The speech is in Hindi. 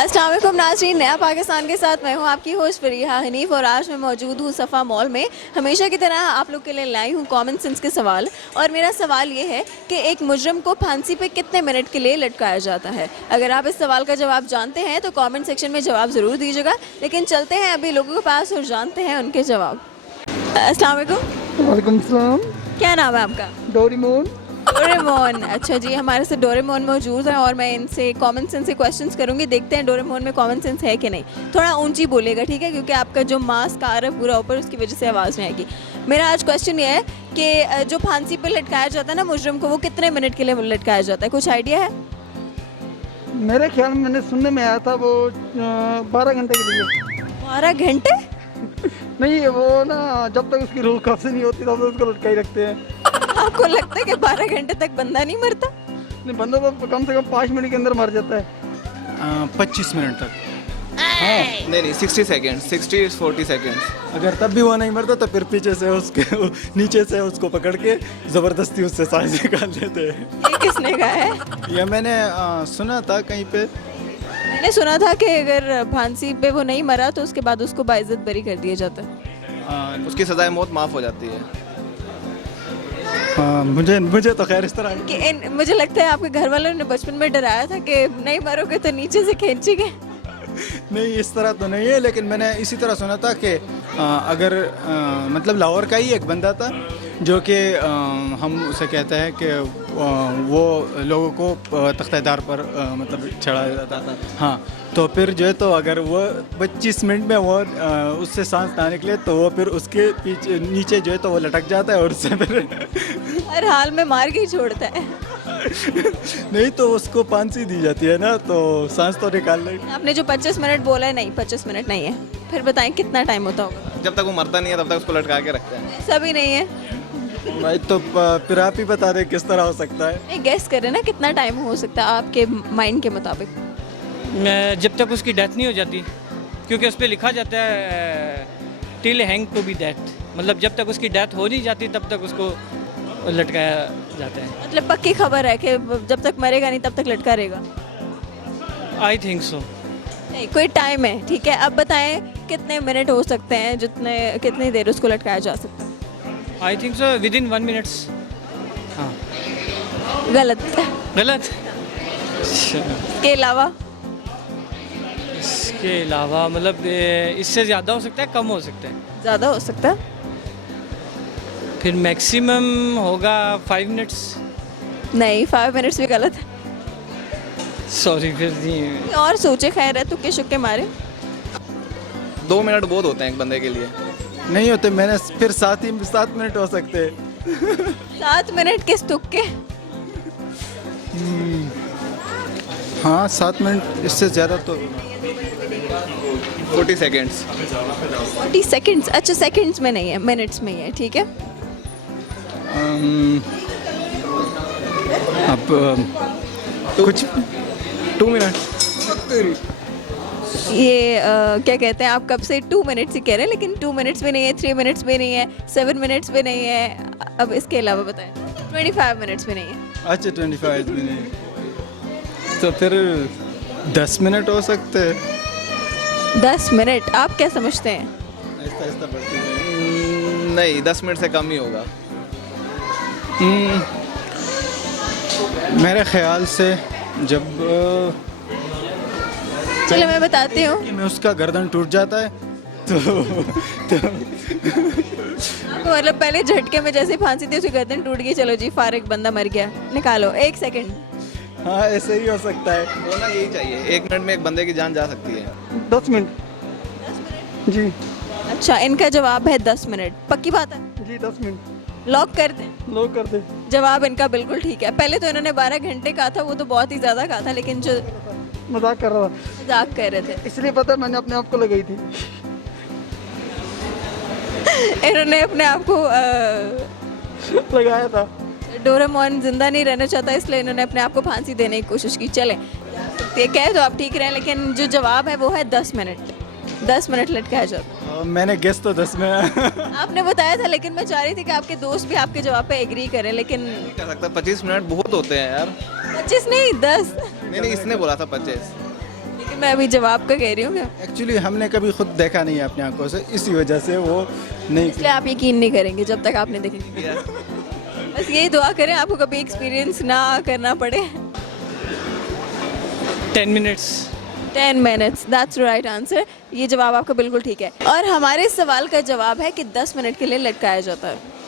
अस्सलाम वालेकुम नाज़रीन, नया पाकिस्तान के साथ मैं हूँ आपकी होस्ट फरीहा हनीफ और आज मैं मौजूद हूँ सफ़ा मॉल में। हमेशा की तरह आप लोग के लिए लाई हूँ कॉमन सेंस के सवाल और मेरा सवाल ये है कि एक मुजरिम को फांसी पे कितने मिनट के लिए लटकाया जाता है। अगर आप इस सवाल का जवाब जानते हैं तो कॉमेंट सेक्शन में जवाब ज़रूर दीजिएगा, लेकिन चलते हैं अभी लोगों के पास और जानते हैं उनके जवाब। अस्सलाम वालेकुम। वालेकुम सलाम। क्या नाम है आपका? डोरेमोन। डोरेमोन, अच्छा जी, हमारे साथ डोरेमोन मौजूद है और मैं इनसे कॉमन सेंस से क्वेश्चंस करूंगी। देखते हैं डोरेमोन में कॉमन सेंस है कि नहीं। थोड़ा ऊंची बोलेगा, ठीक है, क्योंकि आपका जो मास्क आ रहा है पूरा ऊपर, उसकी वजह से आवाज़ नहीं आएगी। मेरा आज क्वेश्चन ये है कि जो फांसी पे लटकाया जाता है ना मुजरिम को, वो कितने मिनट के लिए लटकाया जाता है? कुछ आइडिया है? मेरे ख्याल में मैंने सुनने में आया था वो 12 घंटे के लिए। 12 घंटे? नहीं, वो ना जब तक उसकी रूह कब्ज़ नहीं होती तब तक उसको लटका ही रखते हैं। आपको लगता है कि 12 घंटे तक बंदा नहीं मरता? नहीं, बंदा तो कम से कम 5 मिनट के अंदर मर जाता है। 25 मिनट तक। नहीं 60 सेकेंड, 60 40 सेकेंड्स। अगर तब भी वो नहीं मरता तो फिर पीछे से उसके नीचे से उसको पकड़ के ज़बरदस्ती उससे सांस निकाल लेते हैं। ये किसने कहा है? यह मैंने सुना था कहीं पे। मैंने सुना था कि अगर फांसी पे वो नहीं मरा तो उसके बाद उसको बाइज्जत बरी कर दिया जाता है। उसकी सजाए मौत माफ़ हो जाती है। मुझे तो खैर इस तरह कि मुझे लगता है आपके घर वालों ने बचपन में डराया था कि नहीं मरोगे तो नीचे से खींचेंगे। नहीं, इस तरह तो नहीं है, लेकिन मैंने इसी तरह सुना था कि अगर मतलब लाहौर का ही एक बंदा था जो कि हम उसे कहते हैं कि वो लोगों को तख्तेदार पर मतलब चढ़ाया जाता था। हाँ, तो फिर जो है तो अगर वो 25 मिनट में वो उससे सांस ना निकले तो वो फिर उसके पीछे नीचे जो है तो वो लटक जाता है और उससे फिर हर हाल में मार के ही छोड़ता है। नहीं तो उसको फांसी दी जाती है ना, तो सांस तो निकाल ले। आपने जो 25 मिनट बोला है, नहीं 25 मिनट नहीं है, फिर बताएं कितना टाइम होता होगा? जब तक वो मरता नहीं है तब तक उसको लटका के रखते हैं। ऐसा भी नहीं है। भाई तो फिर आप ही बता दें किस तरह हो सकता है। एक गेस करें ना, कितना टाइम हो सकता है आपके माइंड के मुताबिक? जब तक उसकी डेथ नहीं हो जाती, क्योंकि उस पर लिखा जाता है till hang to be death, मतलब जब तक उसकी डेथ हो नहीं जाती तब तक उसको लटकाया जाता है। मतलब पक्की खबर है कि जब तक मरेगा नहीं तब तक लटका रहेगा? I think so. नहीं, कोई टाइम है, ठीक है। अब बताएं कितने मिनट हो सकते हैं कितनी देर उसको लटकाया जा सकता है? I think so with in 1 minutes. हाँ, गलत। गलत। के अलावा? इसके अलावा मतलब इससे ज़्यादा हो सकता है, कम हो सकता है। ज़्यादा हो सकता है? फिर मैक्सिमम होगा 5 मिनट्स। नहीं, 5 मिनट्स भी गलत है। सॉरी, फिर नहीं। और सोचे, खैर है, तुक्के शुक्के मारे। 2 मिनट बहुत होते हैं एक बंदे के लिए। नहीं होते, मैंने फिर 7 मिनट हो सकते हैं। 7 मिनट किस तुक्के? हाँ, 7 मिनट, इससे ज़्यादा तो 40 सेकेंड्स। 40 सेकंड्स? अच्छा, सेकंड्स में नहीं है, मिनट्स में ही है, ठीक है। अब कुछ 2 मिनट। ये क्या कहते हैं, आप कब से 2 मिनट्स ही कह रहे हैं, लेकिन 2 मिनट्स भी नहीं है, 3 मिनट्स भी नहीं है, 7 मिनट्स भी नहीं है। अब इसके अलावा बताएं। 25 मिनट्स भी नहीं है। अच्छा 25 मिनट, तो फिर 10 मिनट हो सकते हैं। 10 मिनट आप क्या समझते हैं? ऐसा ऐसा बढ़ती है। नहीं, 10 मिनट से कम ही होगा। मेरे ख्याल से जब चलो मैं बताती हूँ। कि में उसका गर्दन टूट जाता है तो मतलब पहले झटके में जैसे फांसी थी, उसकी गर्दन टूट गई, चलो जी फारिग, बंदा मर गया, निकालो 1 सेकंड। हाँ, ऐसे ही हो सकता है। होना यही चाहिए, 1 मिनट में एक बंदे की जान जा सकती है। 10 मिनट। जी अच्छा, इनका जवाब है 10 मिनट। पक्की बात है? जी 10 मिनट लॉक कर दें? लोग कर दे। जवाब इनका बिल्कुल ठीक है। पहले तो इन्होंने 12 घंटे कहा था, वो तो बहुत ही ज़्यादा कहा था, लेकिन जो मजाक कर रहा था, मजाक कर रहे थे इसलिए पता है मैंने अपने आप को लगाई थी। इन्होंने अपने आप को लगाया था। डोरेमोन जिंदा नहीं रहना चाहता, इसलिए इन्होंने अपने आप को फांसी देने की कोशिश की। चले, ये कहे तो आप ठीक रहे, लेकिन जो जवाब है वो है 10 मिनट। 10 मिनट लटकाया जाता। मैंने गेस तो 10 में आपने बताया था, लेकिन मैं चाह रही थी कि आपके दोस्त भी आपके जवाब पे एग्री करें, लेकिन नहीं कर सकता, 25 मिनट बहुत होते हैं यार। 25 नहीं, 10। नहीं, इसने बोला था 25। लेकिन मैं अभी जवाब का कह रही हूँ क्या? एक्चुअली हमने कभी खुद देखा नहीं है अपनी आंखों से, इसी वजह से वो नहीं। इसलिए आप यकीन नहीं करेंगे जब तक आपने देखेंगे। बस यही दुआ करें आपको कभी एक्सपीरियंस ना करना पड़े। 10 minutes. 10 minutes, that's right answer. ये जवाब आपका बिल्कुल ठीक है। और हमारे सवाल का जवाब है कि 10 मिनट के लिए लटकाया जाता है।